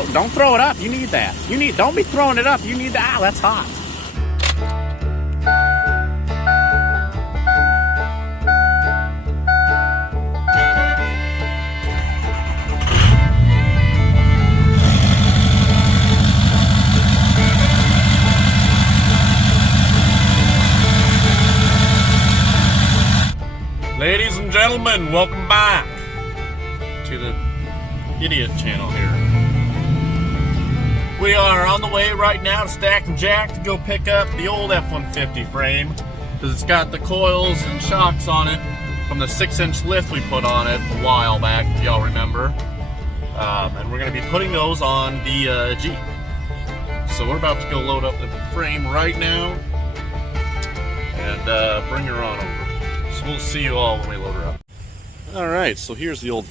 Oh, don't throw it up. You need that. Don't be throwing it up. You need that. Ah, that's hot. Ladies and gentlemen, welcome back to the Idiot channel here. We are on the way right now to Stack and Jack to go pick up the old F-150 frame because it's got the coils and shocks on it from the 6-inch lift we put on it a while back, if y'all remember. And we're going to be putting those on the Jeep. So we're about to go load up the frame right now and bring her on over. So we'll see you all when we load her up. Alright, so here's the old...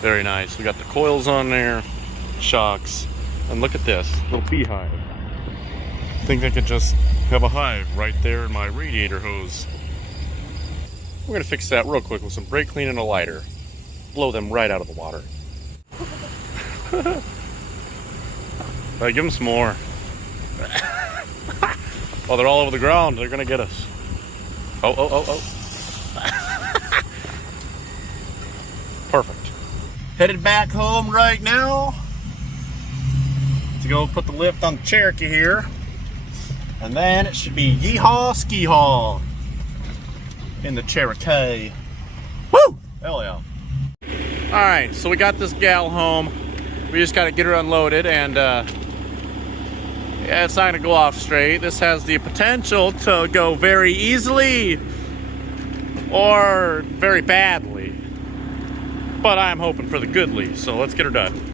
Very nice. We got the coils on there, shocks, and look at this little beehive. I think I could just have a hive right there in my radiator hose. We're going to fix that real quick with some brake clean and a lighter. Blow them right out of the water. Alright, give them some more. Oh, they're all over the ground. They're going to get us. Oh. Perfect. Headed back home right now to go put the lift on the Cherokee here. And then it should be yee-haw, ski-haw in the Cherokee. Woo! Hell yeah. Alright, so we got this gal home. We just got to get her unloaded and yeah, it's not going to go off straight. This has the potential to go very easily or very badly. But I'm hoping for the goodly, so let's get her done.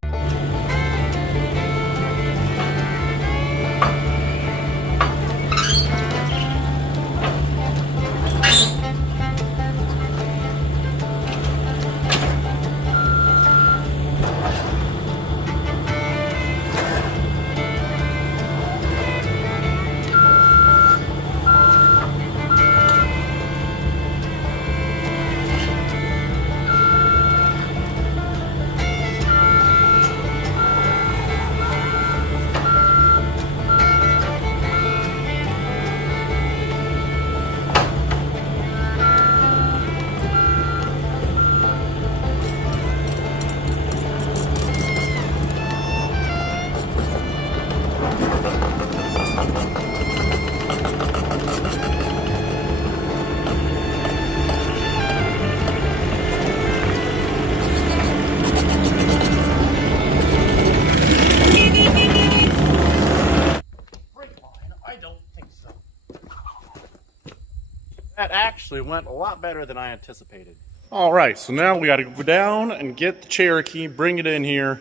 That actually went a lot better than I anticipated. Alright, so now we got to go down and get the Cherokee, bring it in here,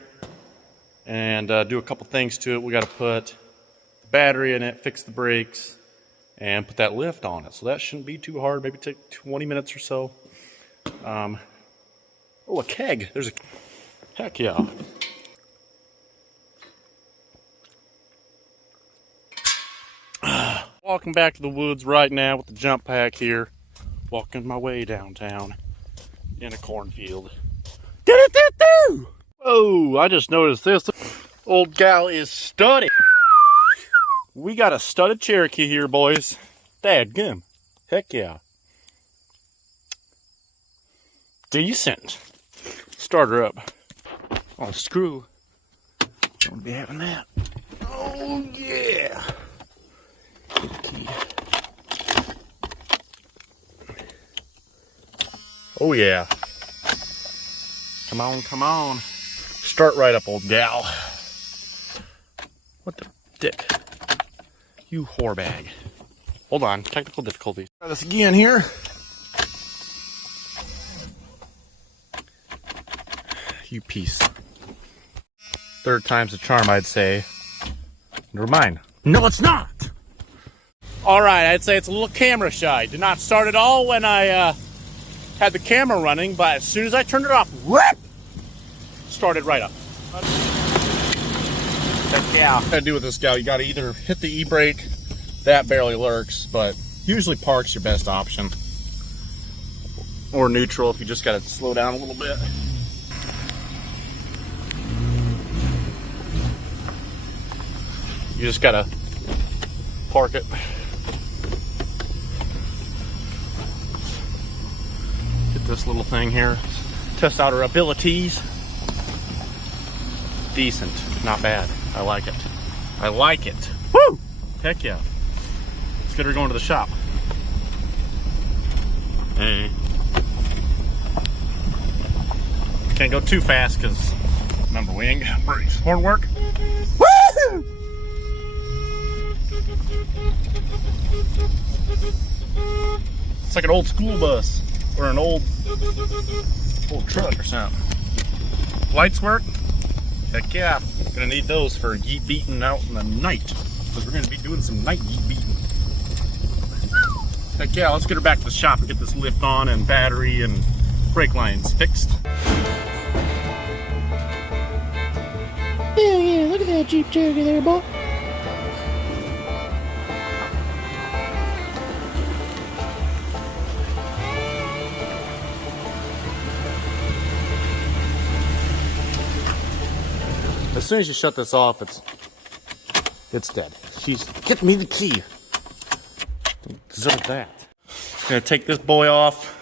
and do a couple things to it. We got to put the battery in it, fix the brakes, and put that lift on it. So that shouldn't be too hard, maybe take 20 minutes or so. Oh, a keg. There's a... Heck yeah. Walking back to the woods right now with the jump pack here. Walking my way downtown in a cornfield. Oh, I just noticed this. Old gal is studded. We got a studded Cherokee here, boys. Dadgum. Heck yeah. Decent. Start her up. On a screw. Don't want to be having that. Oh, yeah. Key. Oh yeah. Come on, come on. Start right up, old gal. What the dick? You whore bag. Hold on, technical difficulties. Try this again here. You piece. Third time's the charm, I'd say. Never mind. No, it's not! Alright, I'd say it's a little camera shy. Did not start at all when I had the camera running, but as soon as I turned it off, whoop! Started right up. Heck yeah. What to do with this gal, you gotta either hit the e-brake, that barely lurks, but usually park's your best option. Or neutral if you just gotta slow down a little bit. You just gotta park it. Get this little thing here. Test out our abilities. Decent, not bad. I like it. I like it. Woo! Heck yeah. Let's get her going to the shop. Hey. Can't go too fast because remember we ain't got brakes. Horn work. Woo! It's like an old school bus or an old truck or something. Lights work? Heck yeah. Gonna need those for yeet beating out in the night because we're gonna be doing some night yeet beating. Heck yeah, let's get her back to the shop and get this lift on and battery and brake lines fixed. Yeah, look at that Jeep Cherokee there, boy. As soon as you shut this off, it's dead. Get me the key. Don't deserve that. I'm gonna take this boy off,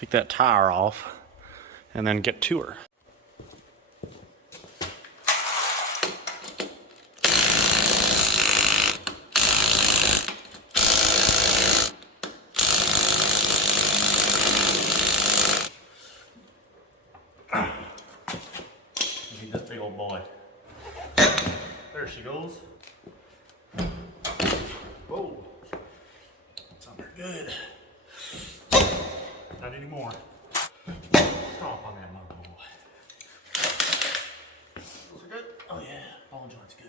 take that tire off, and then get to her. Need this big old boy. There she goes. Whoa. It's under good. Not anymore. Stomp on that mother boy. Those are good? Oh yeah, all joints good.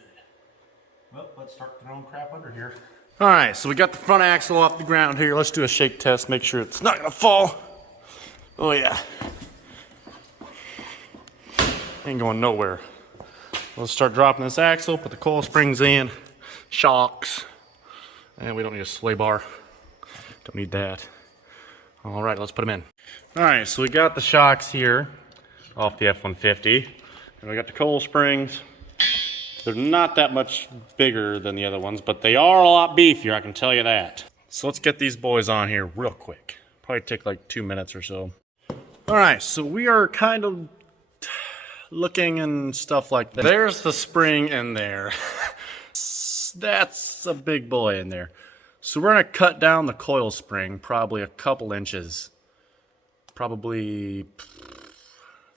Well, let's start throwing crap under here. Alright, so we got the front axle off the ground here. Let's do a shake test, make sure it's not gonna fall. Oh yeah. Ain't going nowhere. Let's start dropping this axle, put the coil springs in, shocks, and we don't need a sway bar. Don't need that. All right, let's put them in. All right, so we got the shocks here off the F-150, and we got the coil springs. They're not that much bigger than the other ones, but they are a lot beefier, I can tell you that. So let's get these boys on here real quick. Probably take like 2 minutes or so. All right, so we are kind of looking and stuff like that. There's the spring in there. That's a big boy in there. So we're gonna cut down the coil spring probably a couple inches. Probably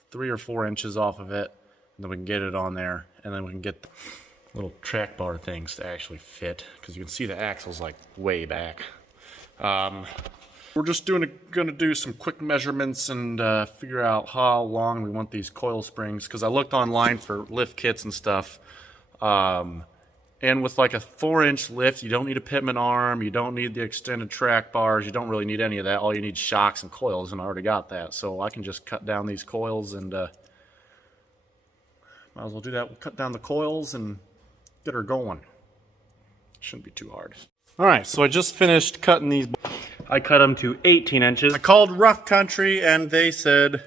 3 or 4 inches off of it. And then we can get it on there. And then we can get the little track bar things to actually fit. Because you can see the axle's like way back. We're just gonna do some quick measurements and figure out how long we want these coil springs. Because I looked online for lift kits and stuff. And with like a 4-inch lift, you don't need a pitman arm. You don't need the extended track bars. You don't really need any of that. All you need is shocks and coils, and I already got that. So I can just cut down these coils and might as well do that. We'll cut down the coils and get her going. Shouldn't be too hard. All right, so I just finished cutting these. I cut them to 18 inches. I called Rough Country and they said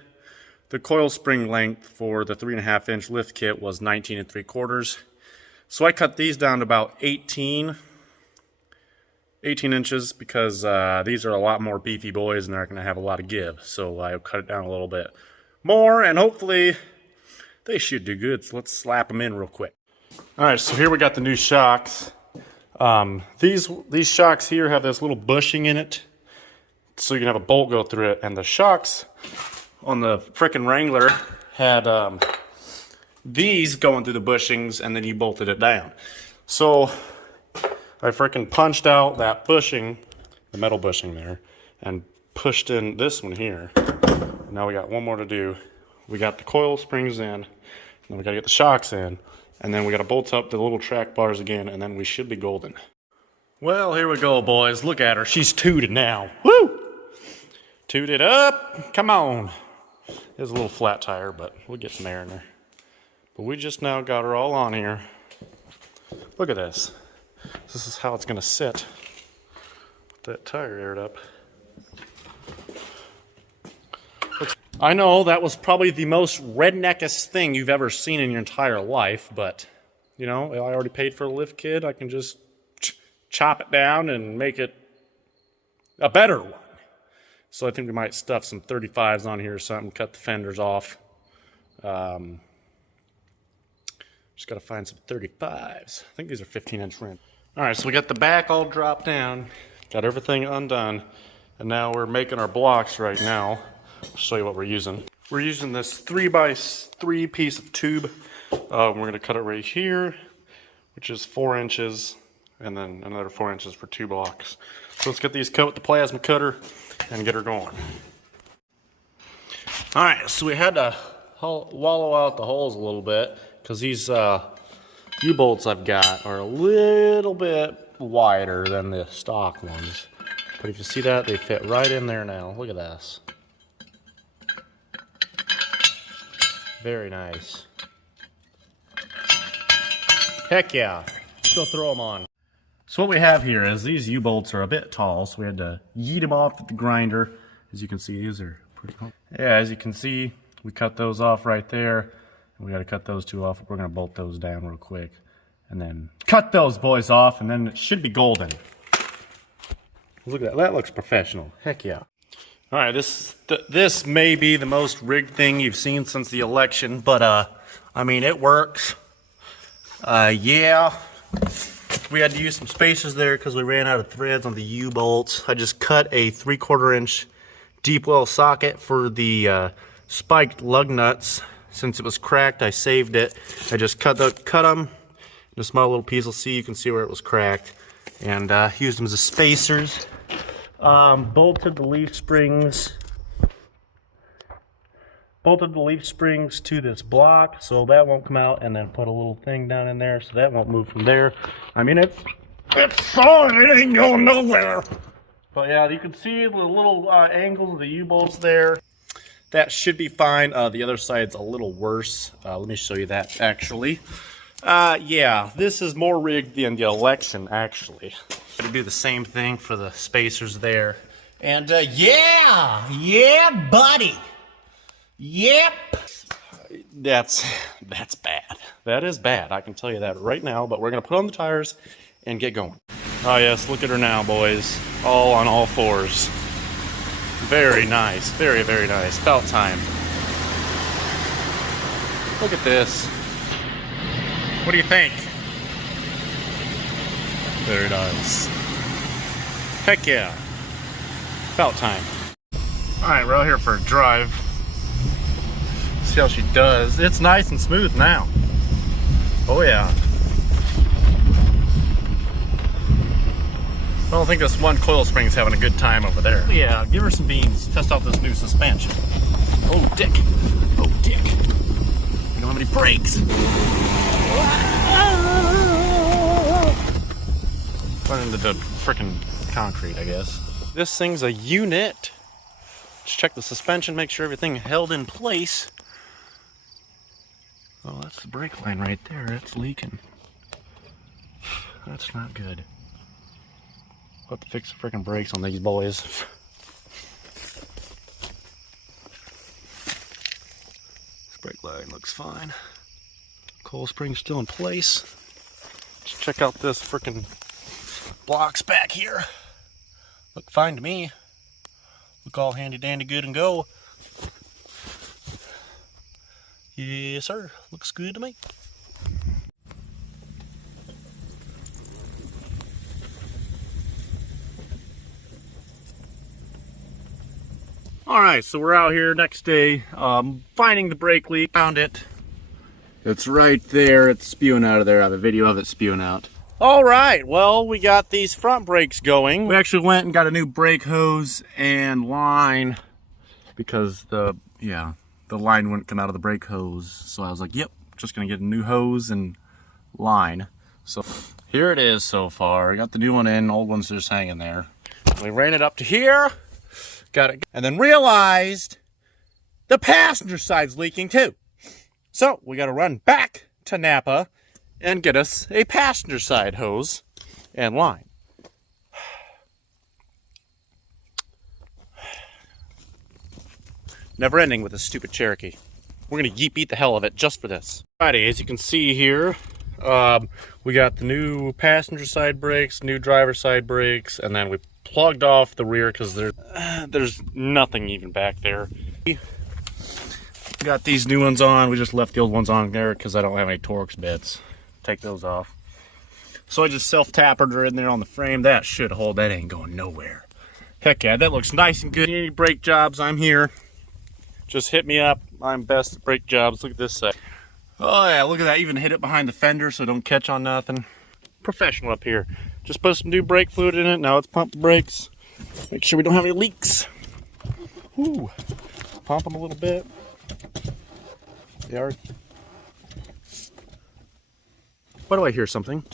the coil spring length for the 3.5-inch lift kit was 19 3/4. So I cut these down to about 18 inches because these are a lot more beefy boys and they're going to have a lot of give. So I cut it down a little bit more and hopefully they should do good. So let's slap them in real quick. All right, so here we got the new shocks. These shocks here have this little bushing in it, so you can have a bolt go through it. And the shocks on the frickin' Wrangler had these going through the bushings, and then you bolted it down. So I frickin' punched out that bushing, the metal bushing there, and pushed in this one here. Now we got one more to do. We got the coil springs in, and then we gotta get the shocks in. And then we got to bolt up the little track bars again, and then we should be golden. Well, here we go, boys. Look at her. She's tooted now. Woo! Tooted up. Come on. There's a little flat tire, but we'll get some air in there. But we just now got her all on here. Look at this. This is how it's going to sit. With that tire aired up. I know that was probably the most redneckest thing you've ever seen in your entire life, but you know, I already paid for a lift kit. I can just chop it down and make it a better one. So I think we might stuff some 35s on here or something, cut the fenders off. Just got to find some 35s. I think these are 15-inch rims. All right, so we got the back all dropped down, got everything undone, and now we're making our blocks right now. I'll show you what we're using. We're using this 3x3 piece of tube. We're going to cut it right here, which is 4 inches, and then another 4 inches for 2 blocks. So let's get these cut with the plasma cutter and get her going. All right, so we had to wallow out the holes a little bit because these U-bolts I've got are a little bit wider than the stock ones. But if you see that, they fit right in there now. Look at this. Very nice. Heck yeah. Let's go throw them on. So what we have here is these U-bolts are a bit tall, so we had to yeet them off with the grinder. As you can see, these are pretty cool. Yeah, as you can see, we cut those off right there. And we got to cut those two off. We're going to bolt those down real quick. And then cut those boys off, and then it should be golden. Look at that. That looks professional. Heck yeah. All right, this may be the most rigged thing you've seen since the election, but I mean, it works. Yeah. We had to use some spacers there because we ran out of threads on the U-bolts. I just cut a 3/4 inch deep well socket for the spiked lug nuts. Since it was cracked, I saved it. I just cut them in a small little piece. You can see where it was cracked, and used them as spacers. Bolted the leaf springs to this block so that won't come out, and then put a little thing down in there so that won't move from there. I mean, it's solid, it ain't going nowhere. But yeah, you can see the little angles of the U-bolts there. That should be fine. The other side's a little worse. Let me show you that actually. Yeah, this is more rigged than the election actually. Gonna do the same thing for the spacers there. And yeah, buddy. Yep. That's bad. That is bad. I can tell you that right now, but we're gonna put on the tires and get going. Oh yes, look at her now, boys. All on all fours. Very nice. Very, very nice. About time. Look at this. What do you think? Very nice. Heck yeah. About time. Alright, we're out here for a drive. See how she does. It's nice and smooth now. Oh yeah. I don't think this one coil spring's having a good time over there. Yeah, give her some beans. Test out this new suspension. Oh, dick. Oh, dick. We don't have any brakes. Run into the frickin' concrete, I guess. This thing's a unit. Just check the suspension, make sure everything held in place. Oh, that's the brake line right there. It's leaking. That's not good. We'll have to fix the frickin' brakes on these boys. This brake line looks fine. Coil spring's still in place. Let's check out this frickin' blocks back here. Look fine to me. Look all handy dandy good and go. Yes sir, looks good to me. Alright, so we're out here next day, finding the brake leak. Found it. It's right there, it's spewing out of there. I have a video of it spewing out. Alright, well, we got these front brakes going. We actually went and got a new brake hose and line because the line wouldn't come out of the brake hose. So I was like, yep, just gonna get a new hose and line. So here it is so far. I got the new one in, old one's just hanging there. We ran it up to here. Got it, and then realized the passenger side's leaking too. So we got to run back to Napa and get us a passenger side hose and line. Never ending with this stupid Cherokee. We're gonna yeet beat the hell of it just for this. Alrighty, as you can see here, We got the new passenger side brakes, new driver side brakes, and then we plugged off the rear because there's nothing even back there. We got these new ones on. We just left the old ones on there because I don't have any Torx bits. Take those off. So I just self-tapered her in there on the frame. That should hold. That ain't going nowhere. Heck yeah, that looks nice and good. Any brake jobs, I'm here. Just hit me up. I'm best at brake jobs. Look at this side. Oh yeah, look at that. Even hit it behind the fender so don't catch on nothing. Professional up here. Just put some new brake fluid in it. Now let's pump the brakes. Make sure we don't have any leaks. Woo. Pump them a little bit. They are. Why do I hear something?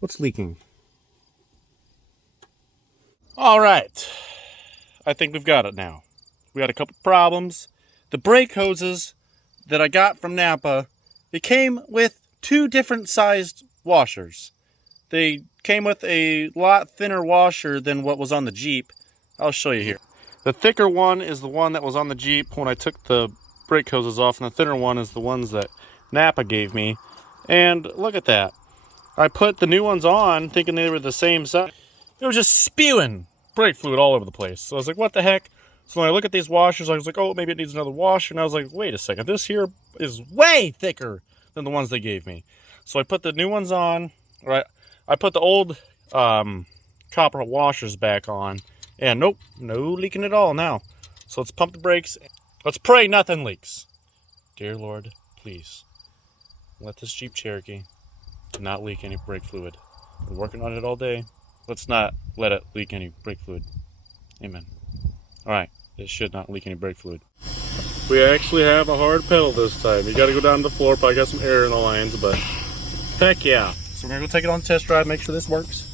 What's leaking? All right. I think we've got it now. We got a couple problems. The brake hoses that I got from Napa, they came with 2 different sized washers. They came with a lot thinner washer than what was on the Jeep. I'll show you here. The thicker one is the one that was on the Jeep when I took the brake hoses off, and the thinner one is the ones that Napa gave me. And look at that. I put the new ones on thinking they were the same size. It was just spewing brake fluid all over the place. So I was like, what the heck? So when I look at these washers, I was like, oh, maybe it needs another washer. And I was like, wait a second. This here is way thicker than the ones they gave me. So I put the new ones on. Right? I put the old copper washers back on. And nope, no leaking at all now. So let's pump the brakes. Let's pray nothing leaks. Dear Lord, please let this Jeep Cherokee not leak any brake fluid. We're working on it all day. Let's not let it leak any brake fluid. Amen. Alright, it should not leak any brake fluid. We actually have a hard pedal this time. You gotta go down to the floor, probably got some air in the lines, but heck yeah. So we're gonna go take it on a test drive, make sure this works.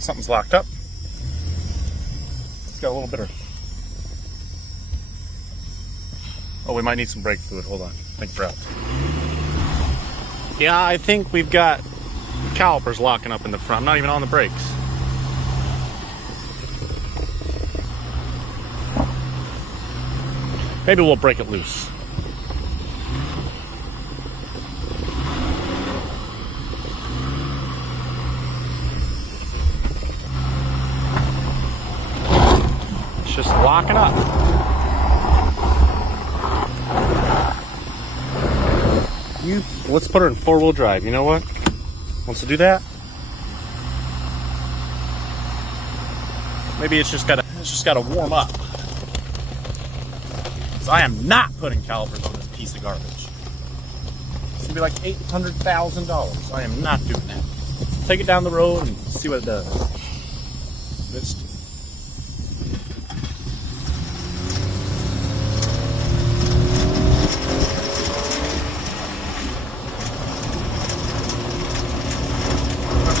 Something's locked up. It's got a little bit of... Oh, we might need some brake fluid. Hold on. I think we're out. Yeah, I think we've got calipers locking up in the front. I'm not even on the brakes. Maybe we'll break it loose. It's just locking up. Let's put her in 4-wheel drive. You know what? Wants to do that? Maybe it's just gotta warm up. Because I am not putting calipers on this piece of garbage. It's gonna be like $800,000. I am not doing that. Take it down the road and see what it does.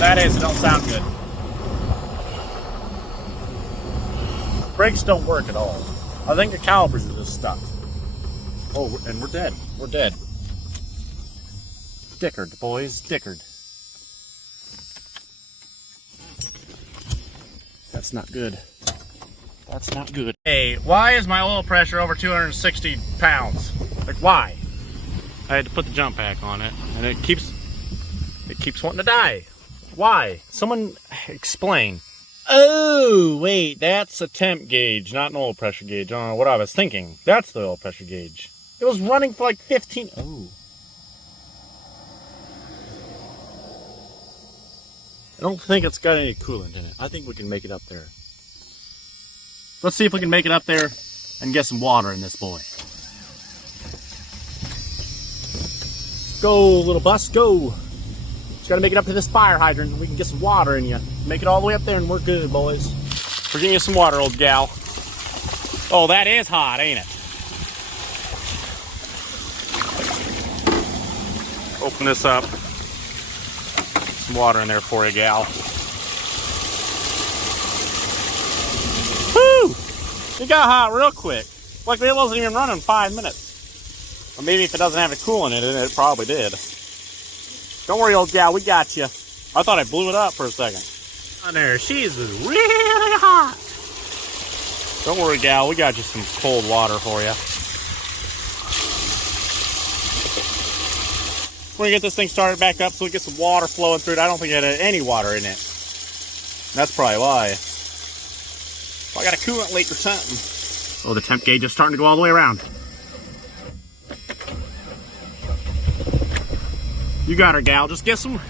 That is, it don't sound good. Brakes don't work at all. I think the calipers are just stuck. Oh, and we're dead. We're dead. Dickered, boys. Dickered. That's not good. That's not good. Hey, why is my oil pressure over 260 pounds? Like, why? I had to put the jump pack on it, and it keeps wanting to die. Why? Someone explain. Oh, wait, that's a temp gauge, not an oil pressure gauge. I don't know what I was thinking. That's the oil pressure gauge. It was running for like 15... Oh. I don't think it's got any coolant in it. I think we can make it up there. Let's see if we can make it up there and get some water in this boy. Go, little bus, go. Just gotta make it up to this fire hydrant and we can get some water in you. Make it all the way up there and we're good, boys. We're getting you some water, old gal. Oh, that is hot, ain't it? Open this up. Some water in there for you, gal. Woo! It got hot real quick. Like it wasn't even running 5 minutes. Or maybe if it doesn't have a coolant in it, it probably did. Don't worry, old gal, we got you. I thought I blew it up for a second. On there, she's really hot. Don't worry, gal, we got you some cold water for you. We're gonna get this thing started back up so we get some water flowing through it. I don't think it had any water in it. That's probably why. I got a coolant leak or something. Oh, the temp gauge is starting to go all the way around. You got her, gal. Just get some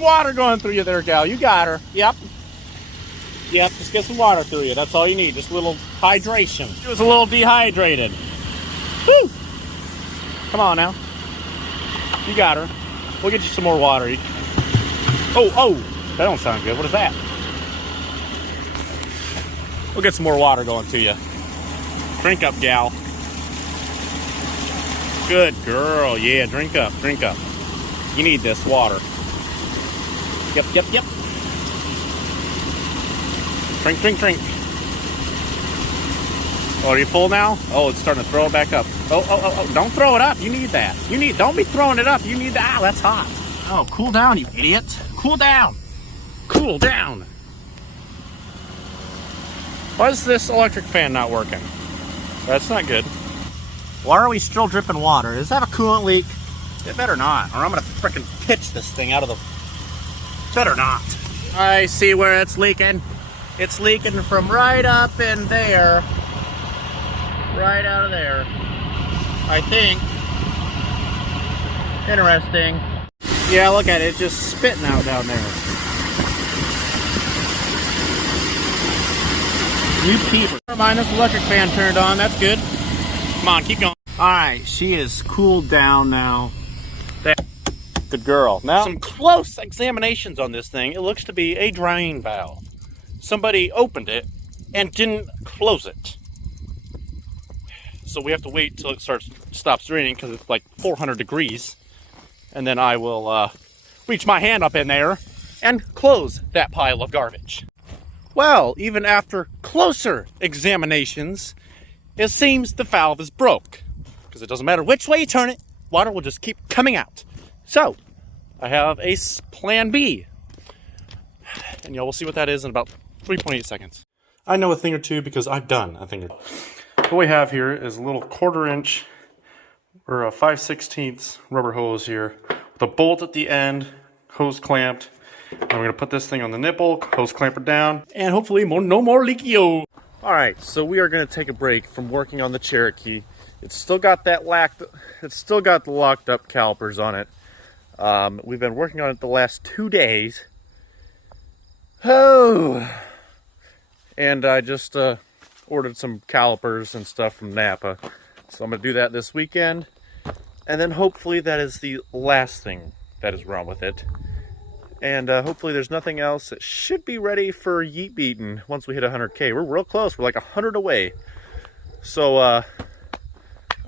water going through you there, gal. You got her. Yep. Yep, just get some water through you. That's all you need. Just a little hydration. She was a little dehydrated. Woo! Come on now. You got her. We'll get you some more water. Oh, that don't sound good. What is that? We'll get some more water going to you. Drink up, gal. Good girl. Yeah, drink up, drink up. You need this water. Yep. Drink, drink, drink. Oh, are you full now? Oh, it's starting to throw it back up. Oh, don't throw it up. You need that. Don't be throwing it up. You need that. That's hot. Oh, cool down, you idiot. Cool down. Cool down. Why is this electric fan not working? That's not good. Why are we still dripping water? Does that have a coolant leak? It better not, or I'm gonna frickin' pitch this thing out of the... Better not. I see where it's leaking. It's leaking from right up in there. Right out of there. I think. Interesting. Yeah, look at it. It's just spitting out down there. You peeper. Never mind, this electric fan turned on. That's good. Come on, keep going. Alright, she is cooled down now. Good girl. Now, some close examinations on this thing. It looks to be a drain valve. Somebody opened it and didn't close it. So we have to wait till it stops draining because it's like 400 degrees. And then I will reach my hand up in there and close that pile of garbage. Well, even after closer examinations, it seems the valve is broke. Because it doesn't matter which way you turn it, water will just keep coming out. So, I have a plan B. And y'all will see what that is in about 3.8 seconds. I know a thing or two because I've done a thing or two. What we have here is a little 1/4 inch or a 5/16 rubber hose here with a bolt at the end, hose clamped. And we're going to put this thing on the nipple, hose clamp it down, and hopefully no more leaky-o. Alright, so we are going to take a break from working on the Cherokee. It's still got the locked up calipers on it. We've been working on it the last 2 days. Oh, and I just ordered some calipers and stuff from Napa. So I'm going to do that this weekend. And then hopefully that is the last thing that is wrong with it. And hopefully there's nothing else. It should be ready for yeet beating once we hit 100K. We're real close. We're like 100 away. So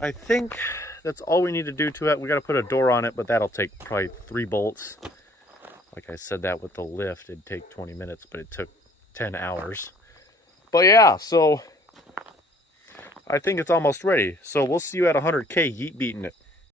I think that's all we need to do to it. We got to put a door on it, but that'll take probably 3 bolts. Like I said that with the lift, it'd take 20 minutes, but it took 10 hours. But yeah, so I think it's almost ready. So we'll see you at 100K yeet beating it.